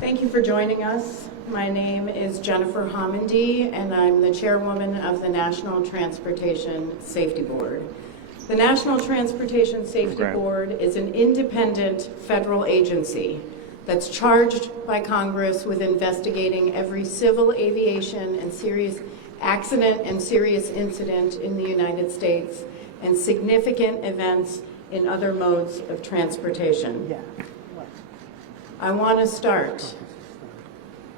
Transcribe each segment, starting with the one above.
Thank you for joining us. My name is Jennifer Homendy, and I'm the chairwoman of the National Transportation Safety Board. The National Transportation Safety Board is an independent federal agency that's charged by Congress with investigating every civil aviation and serious accident and serious incident in the United States and significant events in other modes of transportation. I want to start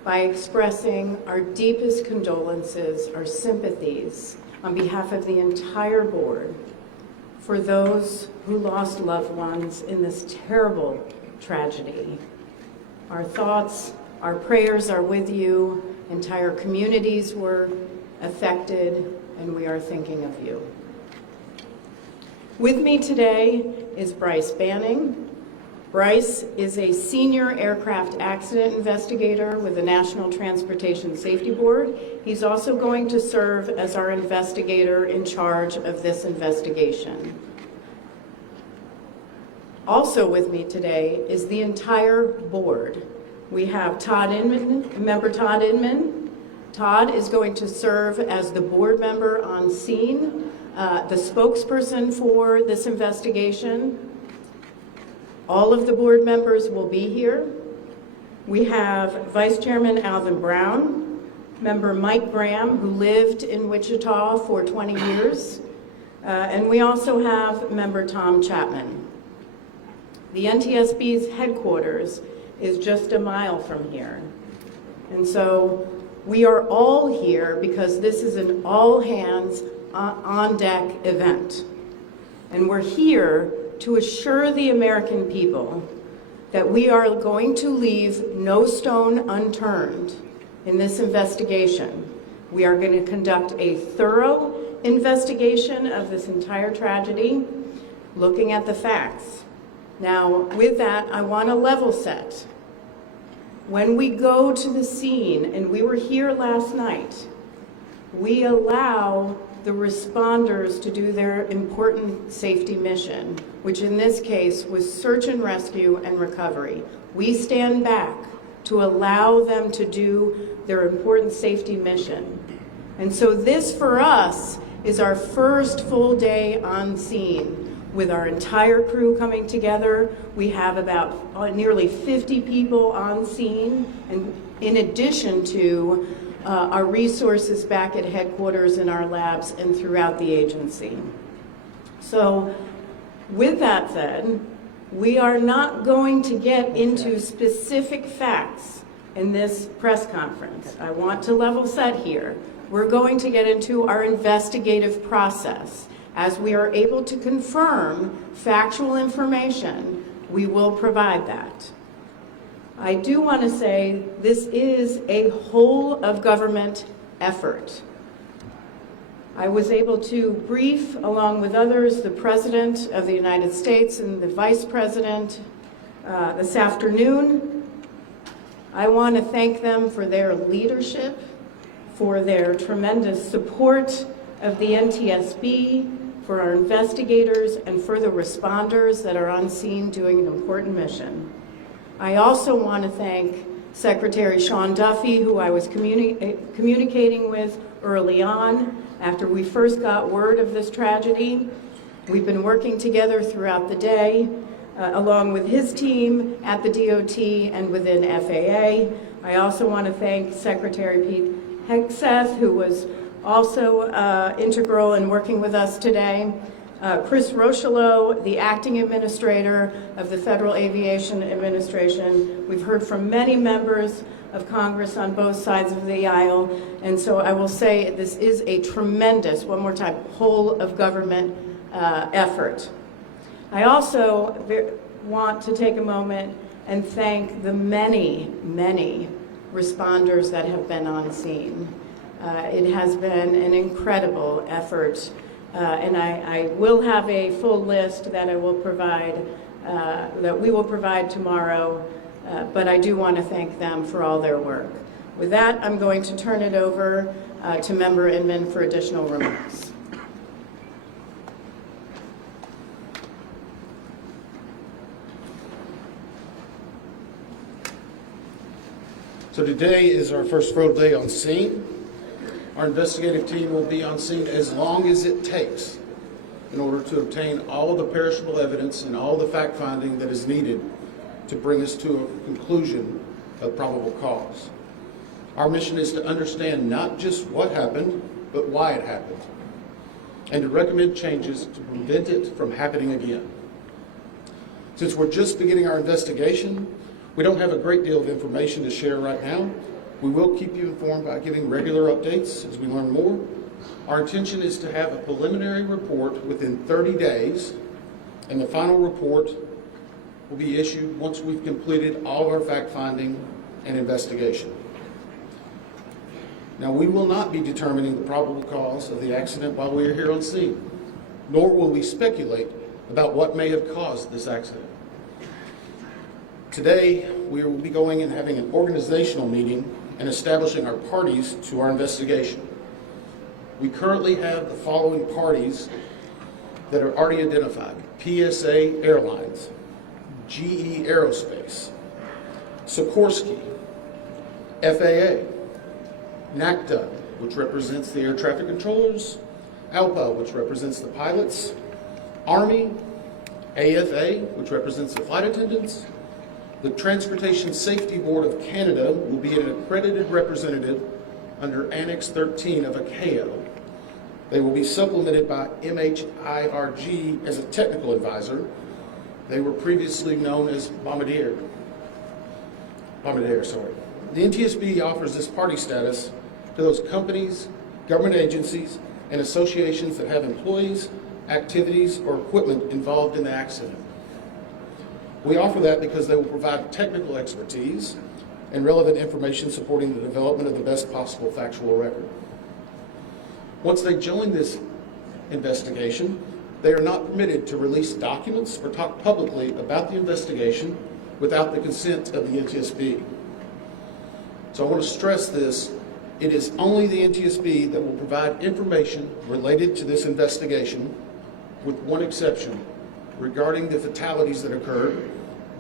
by expressing our deepest condolences, our sympathies, on behalf of the entire board for those who lost loved ones in this terrible tragedy. Our thoughts, our prayers are with you. Entire communities were affected, and we are thinking of you. With me today is Bryce Banning. Bryce is a senior aircraft accident investigator with the National Transportation Safety Board. He's also going to serve as our investigator in charge of this investigation. Also with me today is the entire board. We have Todd Inman, member Todd Inman. Todd is going to serve as the board member on scene, the spokesperson for this investigation. All of the board members will be here. We have Vice Chairman Alvin Brown, member Mike Graham, who lived in Wichita for 20 years, and we also have member Tom Chapman. The NTSB's headquarters is just a mile from here. And so we are all here because this is an all-hands on-deck event. And we're here to assure the American people that we are going to leave no stone unturned in this investigation. We are going to conduct a thorough investigation of this entire tragedy, looking at the facts. Now, with that, I want to level set. When we go to the scene, and we were here last night, we allow the responders to do their important safety mission, which in this case was search and rescue and recovery. We stand back to allow them to do their important safety mission. And so this, for us, is our first full day on scene with our entire crew coming together. We have about nearly 50 people on scene, and in addition to our resources back at headquarters in our labs and throughout the agency. So with that said, we are not going to get into specific facts in this press conference. I want to level set here. We're going to get into our investigative process. As we are able to confirm factual information, we will provide that. I do want to say this is a whole of government effort. I was able to brief, along with others, the President of the United States and the Vice President this afternoon. I want to thank them for their leadership, for their tremendous support of the NTSB, for our investigators, and for the responders that are on scene doing an important mission. I also want to thank Secretary Sean Duffy, who I was communicating with early on after we first got word of this tragedy. We've been working together throughout the day, along with his team at the DOT and within FAA. I also want to thank Secretary Pete Hegseth, who was also integral in working with us today. Chris Rocheleau, the acting administrator of the Federal Aviation Administration. We've heard from many members of Congress on both sides of the aisle, and so I will say this is a tremendous, one more time, whole of government effort. I also want to take a moment and thank the many, many responders that have been on scene. It has been an incredible effort. And I will have a full list that I will provide, that we will provide tomorrow, but I do want to thank them for all their work. With that, I'm going to turn it over to Member Inman for additional remarks. So today is our first full day on scene. Our investigative team will be on scene as long as it takes in order to obtain all the perishable evidence and all the fact-finding that is needed to bring us to a conclusion of probable cause. Our mission is to understand not just what happened, but why it happened, and to recommend changes to prevent it from happening again. Since we're just beginning our investigation, we don't have a great deal of information to share right now. We will keep you informed by giving regular updates as we learn more. Our intention is to have a preliminary report within 30 days, and the final report will be issued once we've completed all of our fact-finding and investigation. Now, we will not be determining the probable cause of the accident while we are here on scene, nor will we speculate about what may have caused this accident. Today, we will be going and having an organizational meeting and establishing our parties to our investigation. We currently have the following parties that are already identified: PSA Airlines, GE Aerospace, Sikorsky, FAA, NACTA, which represents the air traffic controllers, ALPA, which represents the pilots, Army, AFA, which represents the flight attendants. The Transportation Safety Board of Canada will be an accredited representative under Annex 13 of ICAO. They will be supplemented by MHIRG as a technical advisor. They were previously known as Bombardier. The NTSB offers this party status to those companies, government agencies, and associations that have employees, activities, or equipment involved in the accident. We offer that because they will provide technical expertise and relevant information supporting the development of the best possible factual record. Once they join this investigation, they are not permitted to release documents or talk publicly about the investigation without the consent of the NTSB. So I want to stress this. It is only the NTSB that will provide information related to this investigation, with one exception. Regarding the fatalities that occurred,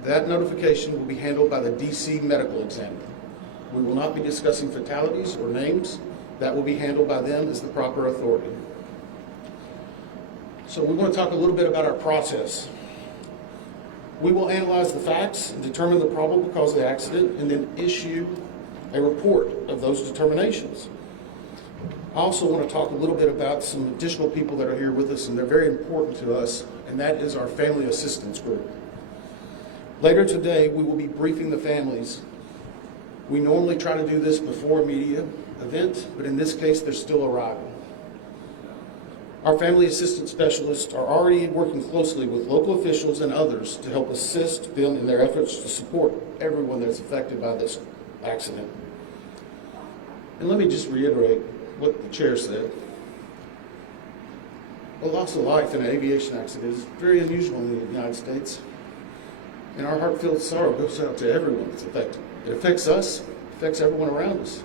that notification will be handled by the D.C. medical examiner. We will not be discussing fatalities or names. That will be handled by them as the proper authority. So we want to talk a little bit about our process. We will analyze the facts and determine the probable cause of the accident, and then issue a report of those determinations. I also want to talk a little bit about some additional people that are here with us, and they're very important to us, and that is our family assistance group. Later today, we will be briefing the families. We normally try to do this before a media event, but in this case, they're still arriving. Our family assistance specialists are already working closely with local officials and others to help assist them in their efforts to support everyone that's affected by this accident. And let me just reiterate what the chair said. A loss of life in an aviation accident is very unusual in the United States, and our heartfelt sorrow goes out to everyone that's affected. It affects us, it affects everyone around us.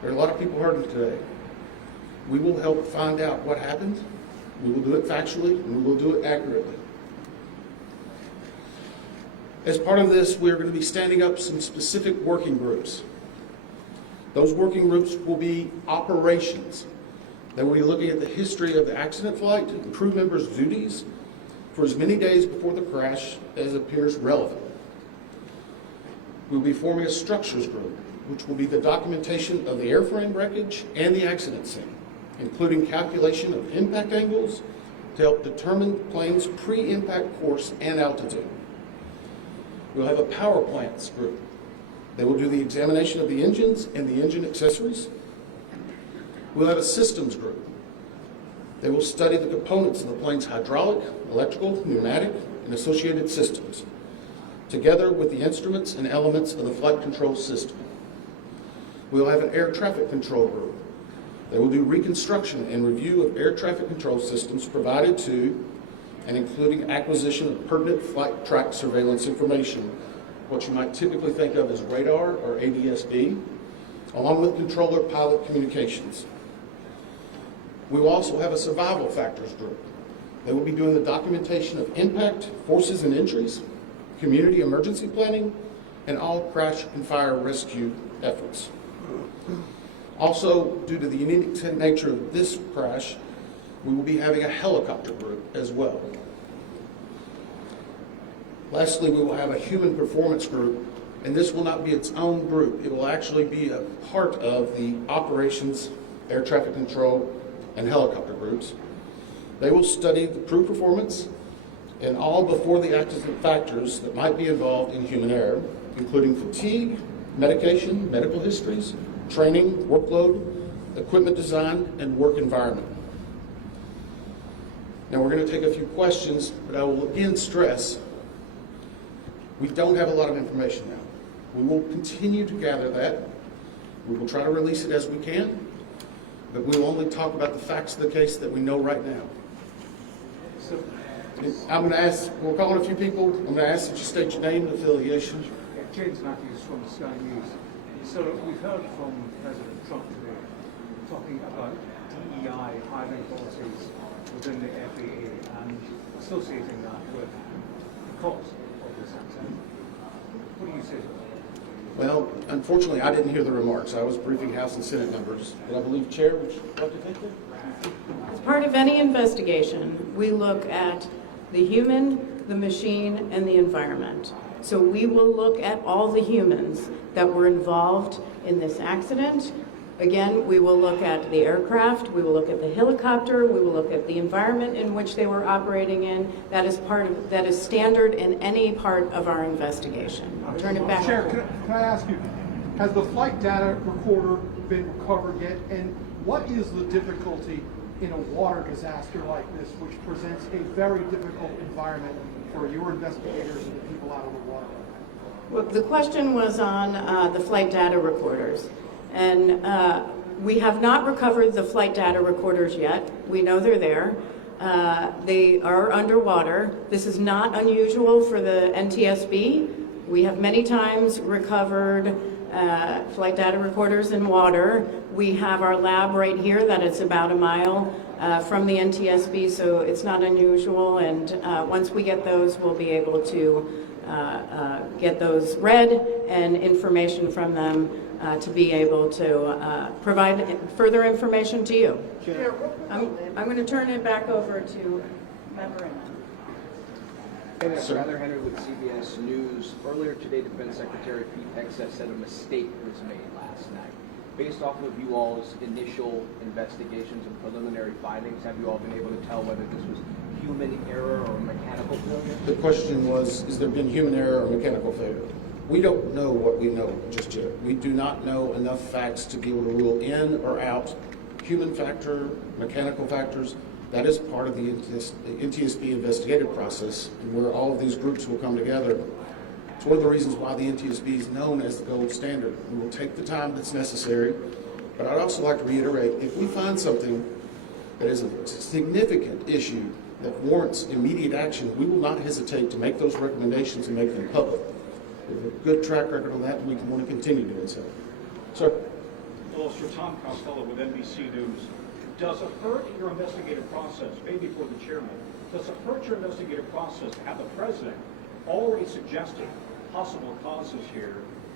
There are a lot of people hurting today. We will help find out what happened. We will do it factually, and we will do it accurately. As part of this, we're going to be standing up some specific working groups. Those working groups will be operations. They will be looking at the history of the accident flight and crew members' duties for as many days before the crash as appears relevant. We'll be forming a structures group, which will be the documentation of the airframe wreckage and the accident scene, including calculation of impact angles to help determine the plane's pre-impact course and altitude. We'll have a power plants group. They will do the examination of the engines and the engine accessories. We'll have a systems group. They will study the components of the plane's hydraulic, electrical, pneumatic, and associated systems, together with the instruments and elements of the flight control system. We'll have an air traffic control group. They will do reconstruction and review of air traffic control systems provided to and including acquisition of pertinent flight track surveillance information, what you might typically think of as radar or ADS-B, along with controller pilot communications. We will also have a survival factors group. They will be doing the documentation of impact, forces and injuries, community emergency planning, and all crash and fire rescue efforts. Also, due to the unique nature of this crash, we will be having a helicopter group as well. Lastly, we will have a human performance group, and this will not be its own group. It will actually be a part of the operations, air traffic control, and helicopter groups. They will study the crew performance and all before the accident factors that might be involved in human error, including fatigue, medication, medical histories, training, workload, equipment design, and work environment. Now we're going to take a few questions, but I will again stress, we don't have a lot of information now. We will continue to gather that. We will try to release it as we can, but we will only talk about the facts of the case that we know right now. So, I'm going to ask, we're calling a few people. I'm going to ask that you state your name and affiliation. James Matthews from Sky News. So we've heard from President Trump today talking about DEI hiring policies within the FAA and associating that with the cause of this accident. What do you say to that? Well, unfortunately, I didn't hear the remarks. I was briefing House and Senate members. But I believe, Chair, would you like to take that? As part of any investigation, we look at the human, the machine, and the environment. So we will look at all the humans that were involved in this accident. Again, we will look at the aircraft, we will look at the helicopter, we will look at the environment in which they were operating in. That is standard in any part of our investigation. I'll turn it back. Chair, can I ask you, has the flight data recorder been recovered yet? And what is the difficulty in a water disaster like this, which presents a very difficult environment for your investigators and the people out on the water? Well, the question was on the flight data recorders. And we have not recovered the flight data recorders yet. We know they're there. They are underwater. This is not unusual for the NTSB. We have many times recovered flight data recorders in water. We have our lab right here that is about a mile from the NTSB, so it's not unusual. And once we get those, we'll be able to get those read and information from them to be able to provide further information to you. I'm going to turn it back over to Member Inman. Rather Henry with CBS News. Earlier today, Defense Secretary Pete Hegseth said a mistake was made last night. Based off of you all's initial investigations and preliminary findings, have you all been able to tell whether this was human error or mechanical failure? The question was, has there been human error or mechanical failure? We don't know what we know just yet. We do not know enough facts to be able to rule in or out human factor, mechanical factors. That is part of the NTSB investigative process, and where all of these groups will come together. It's one of the reasons why the NTSB is known as the gold standard. We will take the time that's necessary, but I'd also like to reiterate, if we find something that is a significant issue that warrants immediate action, we will not hesitate to make those recommendations and make them public. We have a good track record on that, and we can want to continue doing so. Sir? Well, Sir Tom Costello with NBC News. Does it hurt your investigative process, maybe for the chairman, does it hurt your investigative process to have the president already suggesting possible causes here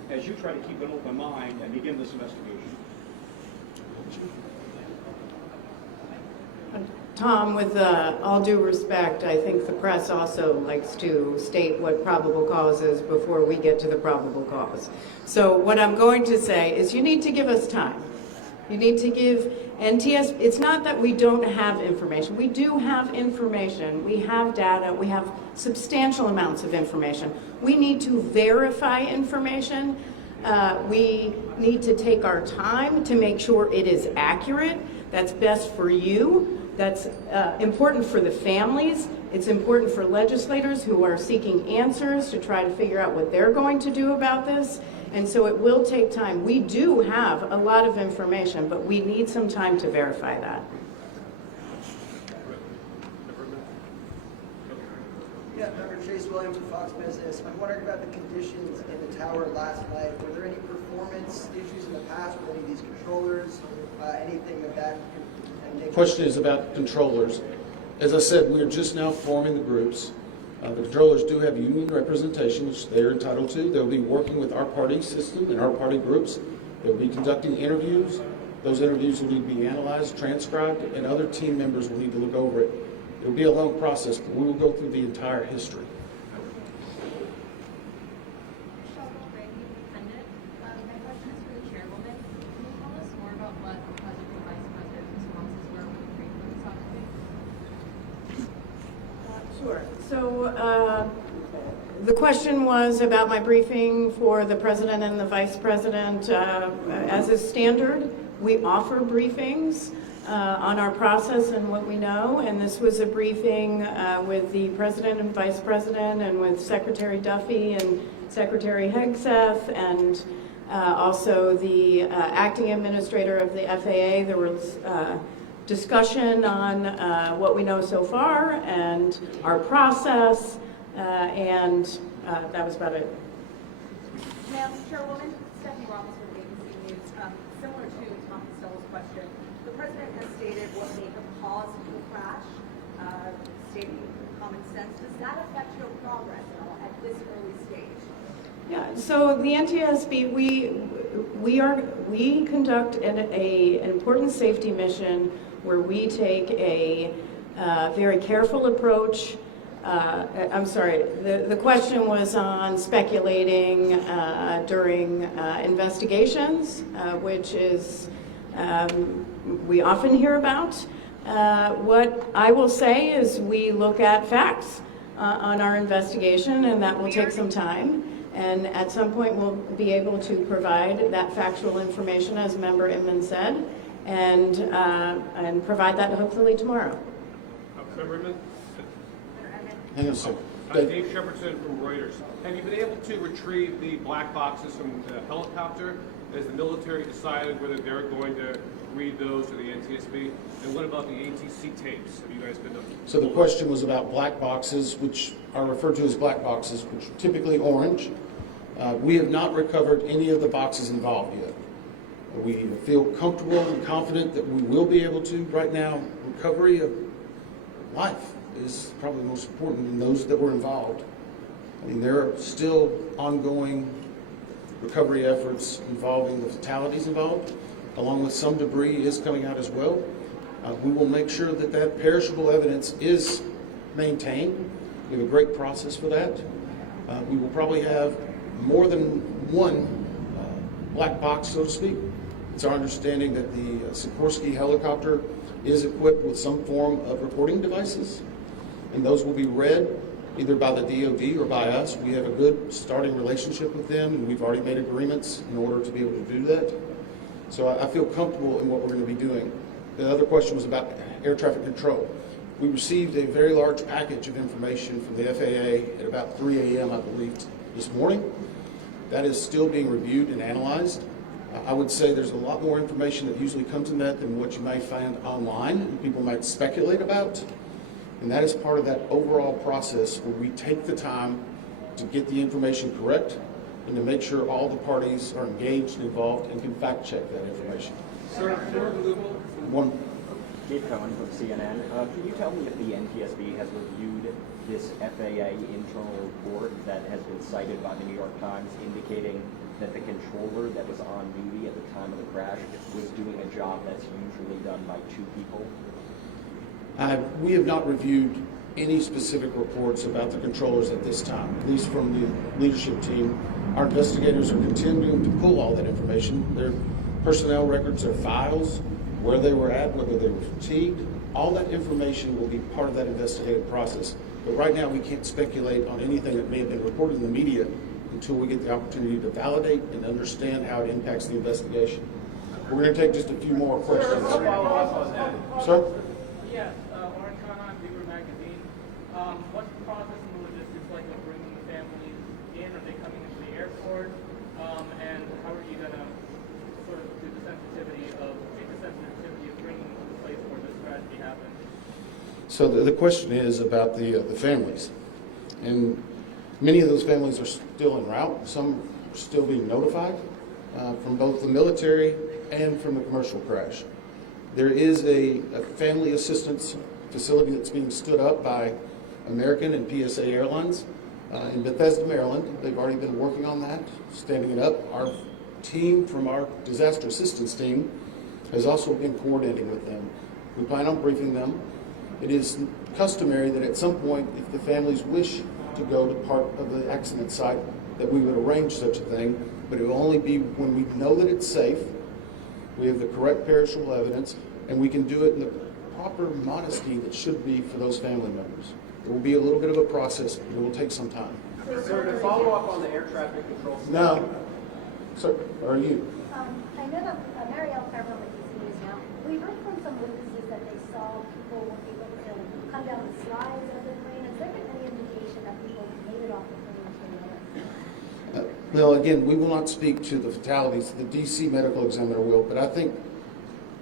as you try to keep an open mind and begin this investigation? Tom, with all due respect, I think the press also likes to state what probable cause is before we get to the probable cause. So what I'm going to say is you need to give us time. You need to give NTSB, it's not that we don't have information. We do have information. We have data. We have substantial amounts of information. We need to verify information. We need to take our time to make sure it is accurate. That's best for you. That's important for the families. It's important for legislators who are seeking answers to try to figure out what they're going to do about this. And so it will take time. We do have a lot of information, but we need some time to verify that. Yeah, Member Chase Williams with Fox Business. I'm wondering about the conditions in the tower last night. Were there any performance issues in the past with any of these controllers? Anything of that? The question is about controllers. As I said, we're just now forming the groups. The controllers do have union representation, which they're entitled to. They'll be working with our party system and our party groups. They'll be conducting interviews. Those interviews will need to be analyzed, transcribed, and other team members will need to look over it. It'll be a long process, but we will go through the entire history. My question is for the chairwoman. Can you tell us more about what the president and vice president's responses were when the briefing was happening? Sure. So the question was about my briefing for the president and the vice president. As is standard, we offer briefings on our process and what we know, and this was a briefing with the president and vice president and with Secretary Duffy and Secretary Hegseth and also the acting administrator of the FAA. There was discussion on what we know so far and our process, and that was about it. Madam Chairwoman, Stephanie Ramos with ABC News. Similar to Tom Costello's question, the president has stated what made the cause of the crash, stating common sense. Does that affect your progress at all at this early stage? Yeah, so the NTSB, we conduct an important safety mission where we take a very careful approach. I'm sorry, the question was on speculating during investigations, which is we often hear about. What I will say is we look at facts on our investigation, and that will take some time. And at some point, we'll be able to provide that factual information, as Member Inman said, and provide that hopefully tomorrow. Member Inman? Hang on a second. Dave Shepardson from Reuters. Have you been able to retrieve the black boxes from the helicopter? Has the military decided whether they're going to read those to the NTSB? And what about the ATC tapes? Have you guys been done? So the question was about black boxes, which are referred to as black boxes, which are typically orange. We have not recovered any of the boxes involved yet. We feel comfortable and confident that we will be able to. Right now, recovery of life is probably most important in those that were involved. I mean, there are still ongoing recovery efforts involving the fatalities involved, along with some debris is coming out as well. We will make sure that that perishable evidence is maintained. We have a great process for that. We will probably have more than one black box, so to speak. It's our understanding that the Sikorsky helicopter is equipped with some form of recording devices, and those will be read either by the DoD or by us. We have a good starting relationship with them, and we've already made agreements in order to be able to do that. So I feel comfortable in what we're going to be doing. The other question was about air traffic control. We received a very large package of information from the FAA at about 3 a.m., I believe, this morning. That is still being reviewed and analyzed. I would say there's a lot more information that usually comes in that than what you may find online and people might speculate about. And that is part of that overall process where we take the time to get the information correct and to make sure all the parties are engaged and involved and can fact check that information. Sir, One. Dave Cohen from CNN. Can you tell me if the NTSB has reviewed this FAA internal report that has been cited by the New York Times indicating that the controller that was on duty at the time of the crash was doing a job that's usually done by two people? We have not reviewed any specific reports about the controllers at this time, at least from the leadership team. Our investigators are continuing to pull all that information, their personnel records, their files, where they were at, whether they were fatigued. All that information will be part of that investigative process. But right now, we can't speculate on anything that may have been reported in the media until we get the opportunity to validate and understand how it impacts the investigation. We're going to take just a few more questions. Sir? Yes, Orange Khan, Paper Magazine. What's the process and the logistics like of bringing the families in? Are they coming into the airport? And how are you going to sort of do the sensitivity of bringing them to the place where this tragedy happened? So the question is about the families. And many of those families are still en route. Some are still being notified from both the military and from the commercial crash. There is a family assistance facility that's being stood up by American and PSA Airlines in Bethesda, Maryland. They've already been working on that, standing it up. Our team from our disaster assistance team has also been coordinating with them. We plan on briefing them. It is customary that at some point, if the families wish to go to part of the accident site, that we would arrange such a thing, but it will only be when we know that it's safe, we have the correct perishable evidence, and we can do it in the proper modesty that should be for those family members. It will be a little bit of a process, but it will take some time. Sir, to follow up on the air traffic control. Now, sir, are you? I know that Marielle Carver with DC News now. We heard from some witnesses that they saw people able to come down the slides of the plane. Has there been any indication that people made it off the plane to another? Well, again, we will not speak to the fatalities. The DC medical examiner will, but I think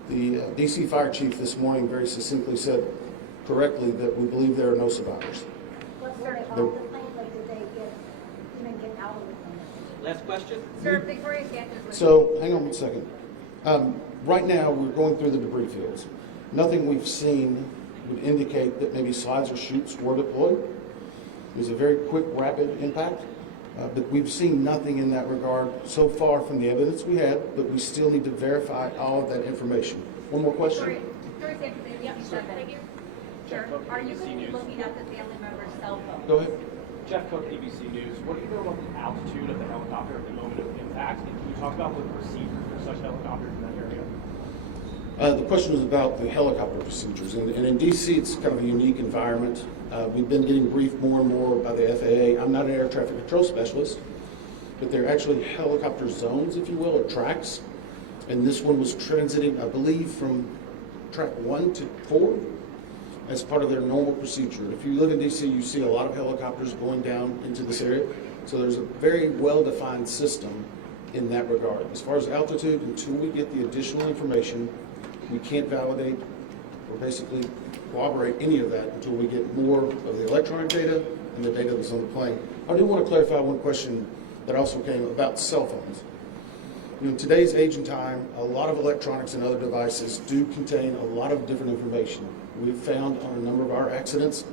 the DC fire chief this morning very succinctly said correctly that we believe there are no survivors. Were they on the plane? Like, did they even get out of the plane? Last question. Sir, Victoria Sanders with So, hang on one second. Right now, we're going through the debris fields. Nothing we've seen would indicate that maybe slides or chutes were deployed. It was a very quick, rapid impact, but we've seen nothing in that regard so far from the evidence we had, but we still need to verify all of that information. One more question? Victoria Sanders, ABC 7. Thank you. Sure. Are you going to be looking at the family member's cell phone? Go ahead. Jeff Cook, ABC News. What do you know about the altitude of the helicopter at the moment of impact? And can you talk about the procedure for such helicopters in that area? The question was about the helicopter procedures. And in D.C., it's kind of a unique environment. We've been getting briefed more and more by the FAA. I'm not an air traffic control specialist, but they're actually helicopter zones, if you will, or tracks. And this one was transiting, I believe, from track 1 to 4 as part of their normal procedure. If you live in D.C., you see a lot of helicopters going down into this area. So there's a very well-defined system in that regard. As far as altitude, until we get the additional information, we can't validate or basically corroborate any of that until we get more of the electronic data and the data that's on the plane. I do want to clarify one question that also came about cell phones. In today's age and time, a lot of electronics and other devices do contain a lot of different information. We've found on a number of our accidents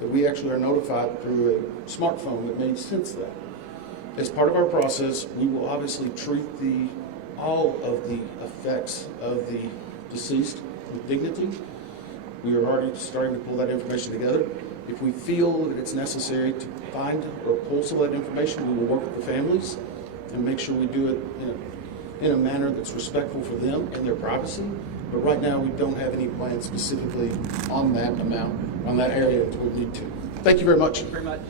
that we actually are notified through a smartphone that made sense of that. As part of our process, we will obviously treat all of the effects of the deceased with dignity. We are already starting to pull that information together. If we feel that it's necessary to find or pull some of that information, we will work with the families and make sure we do it in a manner that's respectful for them and their privacy. But right now, we don't have any plans specifically on that amount, on that area until we need to. Thank you very much. Very much.